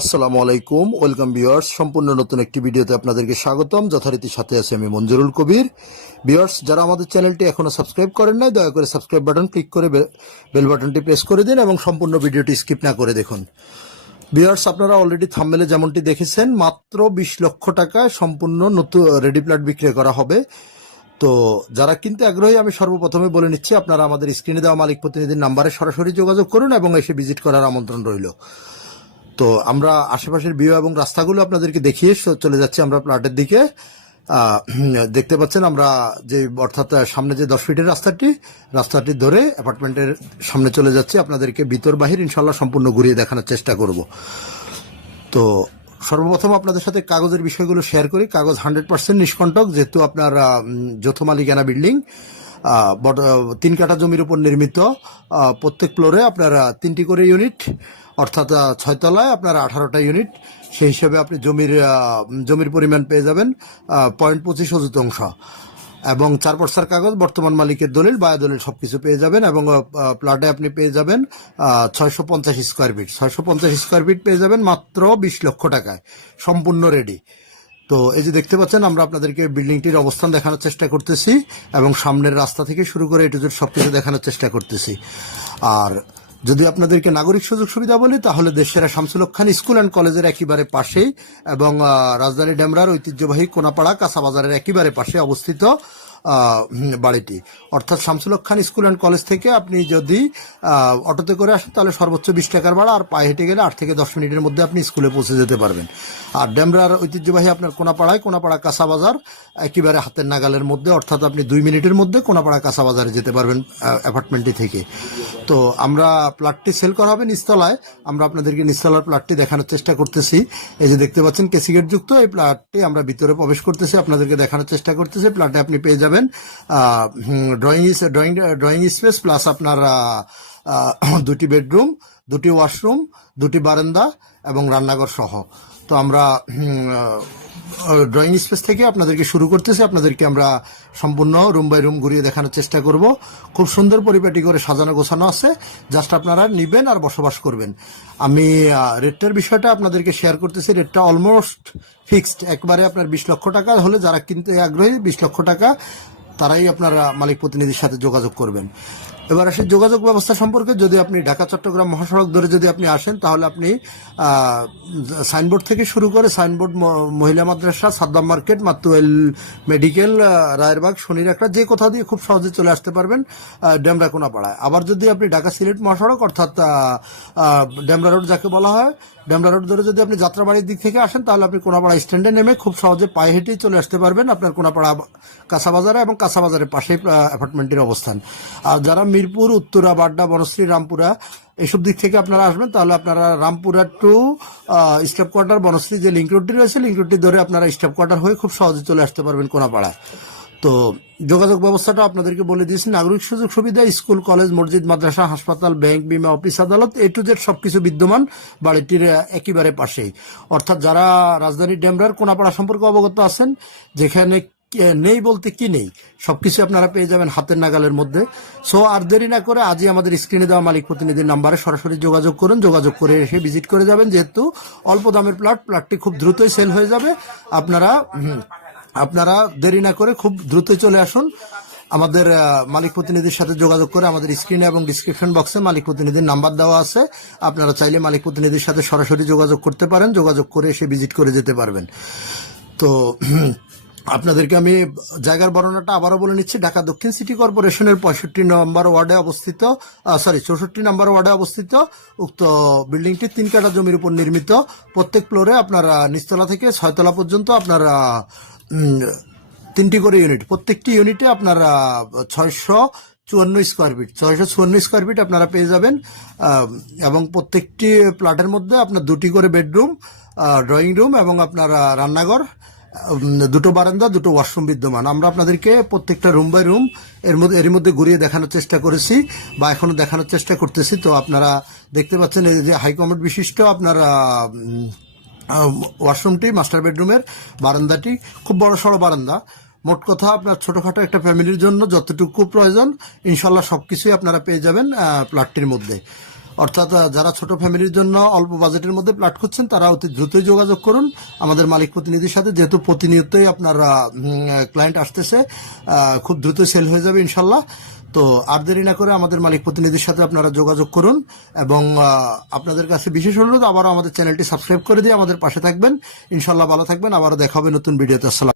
আসসালামু আলাইকুম, welcome viewers. সম্পূর্ণ নতুন একটি ভিডিওতে আপনাদেরকে স্বাগতম। যথারীতি সাথে আছে আমি মঞ্জুরুল কবির। ভিউয়ার্স, যারা আমাদের চ্যানেলটি এখনো সাবস্ক্রাইব করেন নাই, দয়া করে সাবস্ক্রাইব বাটন ক্লিক করে বেল বাটনটি প্রেস করে দিন এবং সম্পূর্ণ ভিডিওটি স্কিপ না করে দেখুন। ভিউয়ার্স, আপনারা অলরেডি থাম্বনেলে যেমনটি দেখেছেন, মাত্র 20 লক্ষ টাকায় সম্পূর্ণ নতুন রেডি প্লট বিক্রি করা হবে। তো যারা কিনতে আগ্রহী, আমি সর্বপ্রথমে বলে নিচ্ছি, আপনারা আমাদের স্ক্রিনে দেওয়া মালিক প্রতিনিধির নাম্বারে সরাসরি যোগাযোগ করুন এবং এসে ভিজিট করার আমন্ত্রণ রইল। তো আমরা আশেপাশের ভিউ এবং রাস্তাগুলো আপনাদেরকে দেখিয়ে চলে যাচ্ছি আমরা প্লটের দিকে। দেখতে পাচ্ছেন আমরা যে, অর্থাৎ সামনে যে 10 ফিটের রাস্তাটি ধরে অ্যাপার্টমেন্টের সামনে চলে যাচ্ছি। আপনাদেরকে ভিতর বাহির ইনশাল্লাহ সম্পূর্ণ ঘুরিয়ে দেখানোর চেষ্টা করব। তো সর্বপ্রথম আপনাদের সাথে কাগজের বিষয়গুলো শেয়ার করি। কাগজ 100% নিষ্কণ্টক, যেহেতু আপনার যৌথ মালিকানা বিল্ডিং, 3 কাঠা জমির উপর নির্মিত। প্রত্যেক ফ্লোরে আপনার 3টি করে ইউনিট, অর্থাৎ 6 তলায় আপনার 18টা ইউনিট। সেই হিসাবে আপনি জমির পরিমাণ পেয়ে যাবেন 0.25 অযুতাংশ এবং 4 পর্সার কাগজ, বর্তমান মালিকের দলিল, বায়া দলিল সবকিছু পেয়ে যাবেন। এবং প্লটে আপনি পেয়ে যাবেন 650 স্কোয়ার ফিট। 650 স্কোয়ার ফিট পেয়ে যাবেন মাত্র 20 লক্ষ টাকায়, সম্পূর্ণ রেডি। তো এই যে দেখতে পাচ্ছেন, আমরা আপনাদেরকে বিল্ডিংটির অবস্থান দেখানোর চেষ্টা করতেছি এবং সামনের রাস্তা থেকে শুরু করে এ টু জেড সবকিছু দেখানোর চেষ্টা করতেছি। আর যদি আপনাদেরকে নাগরিক সুযোগ সুবিধা বলি, তাহলে দেশসেরা শামসুল হক খান স্কুল অ্যান্ড কলেজের একেবারে পাশেই এবং রাজধানী ডেমরার ঐতিহ্যবাহী কোনাপাড়া কাঁচা বাজারের একেবারে পাশে অবস্থিত বাড়িটি। অর্থাৎ শামসুল হক খান স্কুল অ্যান্ড কলেজ থেকে আপনি যদি অটোতে করে আসেন, তাহলে সর্বোচ্চ 20 টাকার ভাড়া, আর পায়ে হেঁটে গেলে 8 থেকে 10 মিনিটের মধ্যে আপনি স্কুলে পৌঁছে যেতে পারবেন। আর ডেমরার ঐতিহ্যবাহী আপনার কোনাপাড়া কাঁচা বাজার একেবারে হাতের নাগালের মধ্যে, অর্থাৎ আপনি 2 মিনিটের মধ্যে কোনাপাড়া কাঁচা বাজারে যেতে পারবেন অ্যাপার্টমেন্টটি থেকে। তো আমরা প্লটটি সেল করা হবে নিচতলায়। আমরা আপনাদেরকে নিচতলার প্লটটি দেখানোর চেষ্টা করতেছি। এই যে দেখতে পাচ্ছেন কেসি গেট যুক্ত এই প্লটটি আমরা ভিতরে প্রবেশ করতেছি, আপনাদেরকে দেখানোর চেষ্টা করতেছি। প্লটে আপনি পেয়ে যাবেন ড্রয়িং স্পেস প্লাস আপনার 2টি বেডরুম, 2টি ওয়াশরুম, 2টি বারান্দা এবং রান্নাঘর সহ। তো আমরা ড্রয়িং স্পেস থেকে আপনাদেরকে শুরু করতেছি। আপনাদেরকে আমরা সম্পূর্ণ রুম বাই রুম ঘুরিয়ে দেখানোর চেষ্টা করব। খুব সুন্দর পরিপাটি করে সাজানো গোছানো আছে, জাস্ট আপনারা নিবেন আর বসবাস করবেন। আমি রেটটার বিষয়টা আপনাদেরকে শেয়ার করতেছি। রেটটা অলমোস্ট ফিক্সড, একবারে আপনার 20 লক্ষ টাকা হলে যারা কিনতে আগ্রহী, 20 লক্ষ টাকা তারাই আপনারা মালিক প্রতিনিধির সাথে যোগাযোগ করবেন। এবার আসে যোগাযোগ ব্যবস্থা সম্পর্কে। যদি আপনি ঢাকা চট্টগ্রাম মহাসড়ক ধরে যদি আপনি আসেন, তাহলে আপনি সাইনবোর্ড থেকে শুরু করে সাইনবোর্ড, মহিলা মাদ্রাসা, সাদ্দাম মার্কেট, মাতুয়েল মেডিকেল, রায়েরবাগ, শনির একটা, যে কোথাও দিয়ে খুব সহজে চলে আসতে পারবেন ডেমরা কোনাপাড়ায়। আবার যদি আপনি ঢাকা সিলেট মহাসড়ক, অর্থাৎ ডেমরা রোড যাকে বলা হয়, ডেমরা রোড ধরে যদি আপনি যাত্রাবাড়ির দিক থেকে আসেন, তাহলে আপনি কোনাপাড়া স্ট্যান্ডে নেমে খুব সহজে পায়ে হেঁটেই চলে আসতে পারবেন আপনার কোনাপাড়া কাঁচা বাজারে, এবং কাঁচা বাজারের পাশেই অ্যাপার্টমেন্টের অবস্থান। আর যারা মিরপুর, উত্তরা, বাড্ডা, বনশ্রী, রামপুরা এইসব দিক থেকে আপনারা আসবেন, তাহলে আপনারা Rampura to staff quarter, Banasree যে লিঙ্ক রোডটি রয়েছে, লিঙ্ক রোডটি ধরে আপনারা স্টাফ কোয়ার্টার হয়ে খুব সহজে চলে আসতে পারবেন কোনাপাড়ায়। তো যোগাযোগ ব্যবস্থাটা আপনাদেরকে বলে দিয়েছি। নাগরিক সুযোগ সুবিধা, স্কুল, কলেজ, মসজিদ, মাদ্রাসা, হাসপাতাল, ব্যাংক, বিমা অফিস, আদালত, এ টু জেড সবকিছু বিদ্যমান বাড়িটির একেবারে পাশেই। অর্থাৎ যারা রাজধানী ডেমরার কোনাপাড়া সম্পর্কে অবগত আছেন, যেখানে নেই বলতে কি নেই, সবকিছু আপনারা পেয়ে যাবেন হাতের নাগালের মধ্যে। সো আর দেরি না করে আজই আমাদের স্ক্রিনে দেওয়া মালিক প্রতিনিধির নাম্বারে সরাসরি যোগাযোগ করুন। যোগাযোগ করে এসে ভিজিট করে যাবেন, যেহেতু অল্প দামের প্লটটি খুব দ্রুতই সেল হয়ে যাবে। আপনারা দেরি না করে খুব দ্রুতই চলে আসুন। আমাদের মালিক প্রতিনিধির সাথে যোগাযোগ করে আমাদের স্ক্রিনে এবং ডিসক্রিপশন বক্সে মালিক প্রতিনিধির নাম্বার দেওয়া আছে। আপনারা চাইলে মালিক প্রতিনিধির সাথে সরাসরি যোগাযোগ করতে পারেন, যোগাযোগ করে এসে ভিজিট করে যেতে পারবেন। তো আপনাদেরকে আমি জায়গার বর্ণনাটা আবারও বলে নিচ্ছি। ঢাকা দক্ষিণ সিটি কর্পোরেশনের 65 নম্বর ওয়ার্ডে অবস্থিত, 64 নম্বর ওয়ার্ডে অবস্থিত উক্ত বিল্ডিংটি 3 কাঠা জমির উপর নির্মিত। প্রত্যেক ফ্লোরে আপনার নিচতলা থেকে 6 তলা পর্যন্ত আপনার 3টি করে ইউনিট। প্রত্যেকটি ইউনিটে আপনার 654 স্কোয়ার ফিট, 654 স্কোয়ার ফিট আপনারা পেয়ে যাবেন। এবং প্রত্যেকটি প্লটের মধ্যে আপনার 2টি করে বেডরুম, ড্রয়িং রুম এবং আপনার রান্নাঘর, 2টো বারান্দা, 2টো ওয়াশরুম বিদ্যমান। আমরা আপনাদেরকে প্রত্যেকটা রুম বাই রুম এর মধ্যে ঘুরিয়ে দেখানোর চেষ্টা করেছি বা এখনো দেখানোর চেষ্টা করতেছি। তো আপনারা দেখতে পাচ্ছেন এই যে হাইকমোড বিশিষ্ট আপনার ওয়াশরুমটি, মাস্টার বেডরুমের বারান্দাটি খুব বড় সড়ো বারান্দা। মোট কথা আপনার ছোটখাটো একটা ফ্যামিলির জন্য যতটুকু প্রয়োজন ইনশাল্লাহ সবকিছুই আপনারা পেয়ে যাবেন প্লটটির মধ্যে। অর্থাৎ যারা ছোট ফ্যামিলির জন্য অল্প বাজেটের মধ্যে প্লট খুঁজছেন তারা অতি দ্রুতই যোগাযোগ করুন আমাদের মালিক প্রতিনিধির সাথে, যেহেতু প্রতিনিয়তই আপনার ক্লায়েন্ট আসতেছে, খুব দ্রুত সেল হয়ে যাবে ইনশাল্লাহ। তো আর দেরি না করে আমাদের মালিক প্রতিনিধির সাথে আপনারা যোগাযোগ করুন এবং আপনাদের কাছে বিশেষ অনুরোধ, আবারও আমাদের চ্যানেলটি সাবস্ক্রাইব করে দিয়ে আমাদের পাশে থাকবেন। ইনশাল্লাহ ভালো থাকবেন, আবারও দেখা হবে নতুন ভিডিওতে। আসসালাম।